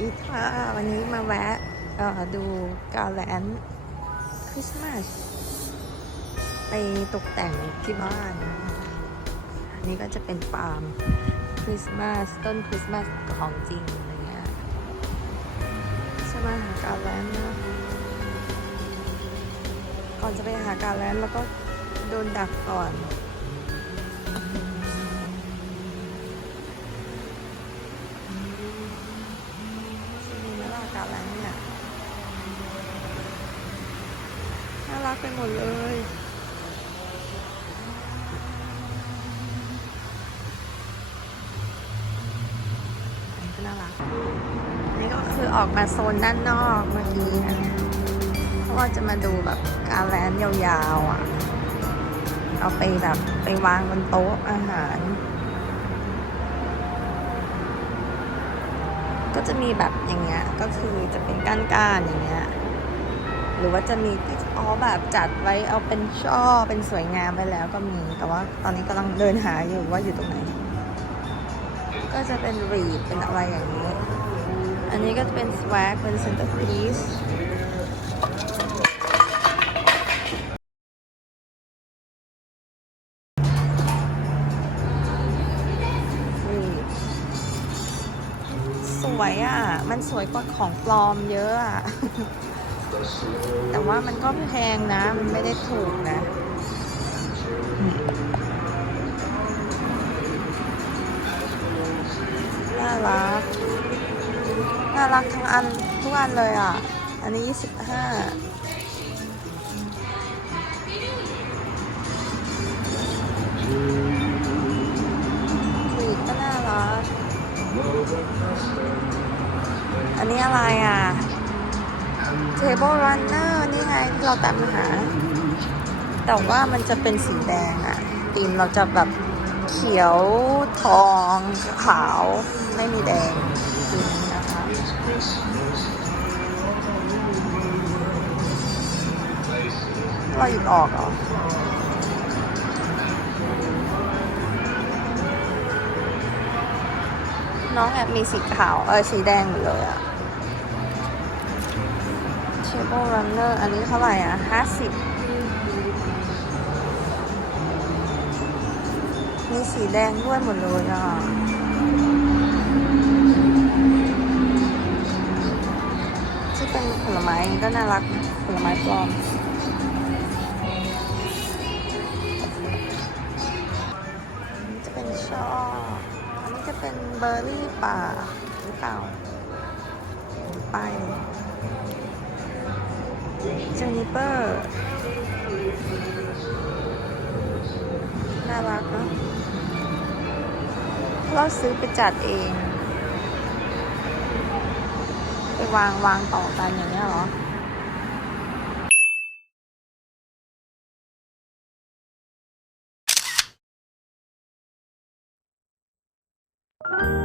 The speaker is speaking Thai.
ดีค่ะ วันนี้มาแวะดูกาแลนคริสต์มาสไปตกแต่งที่บ้านอันนี้ก็จะเป็นปาล์มคริสต์มาสต้นคริสต์มาสของจริงอะไรเงี้ยจะมาหากาแลนนะก่อนจะไปหากาแลนแล้วก็โดนดักก่อน รักไปหมดเลยนนี้ก็น่ารักอันนี้ก็คือออกมาโซนด้านนอกเมื่อกี้นะเพราะว่าจะมาดูแบบกาแลนยาวๆอะ เอาไปแบบไปวางบนโต๊ะอาหาร ก็จะมีแบบอย่างเงี้ย ก็คือจะเป็นก้านๆอย่างเงี้ย หรือว่าจะมีอ๋อแบบจัดไว้เอาเป็นช่อเป็นสวยงามไปแล้วก็มี แต่ว่าตอนนี้กำลังเดินหาอยู่ว่าอยู่ตรงไหน ก็จะเป็นรีดเป็นอะไรอย่างนี้ อันนี้ก็จะเป็นสว g เป็นเซนเตอร์พีซสวยอะ มันสวยกว่าของปลอมเยอะอะ แต่ว่ามันก็แพงนะ มันไม่ได้ถูกนะ น่ารัก น่ารักทั้งอันทุกอันเลยอะ อันนี้25ปีกก็น่ารัก อันนี้อะไรอะ Table Runner นี่ไงที่เราตามหา แต่ว่ามันจะเป็นสีแดงอะตีมเราจะแบบเขียวทองขาวไม่มีแดงตีมนะคะเราหยิบออกเหรอน้องแอบมีสีขาว เออสีแดงอยู่เลยอะ Table Runner อันนี้เท่าไหร่อะห้าสิบมีสีแดงด้วยหมดเลยอะที่เป็นผลไม้ก็น่ารักผลไม้ปลอมจะเป็นช่ออันนี้จะเป็นเบอร์รี่ป่าหรือเปล่าไป เจนิเปอร์น่ารักเนาะเราซื้อไปจัดเอง ไปวางวางต่อกันอย่างนี้เหรอうん。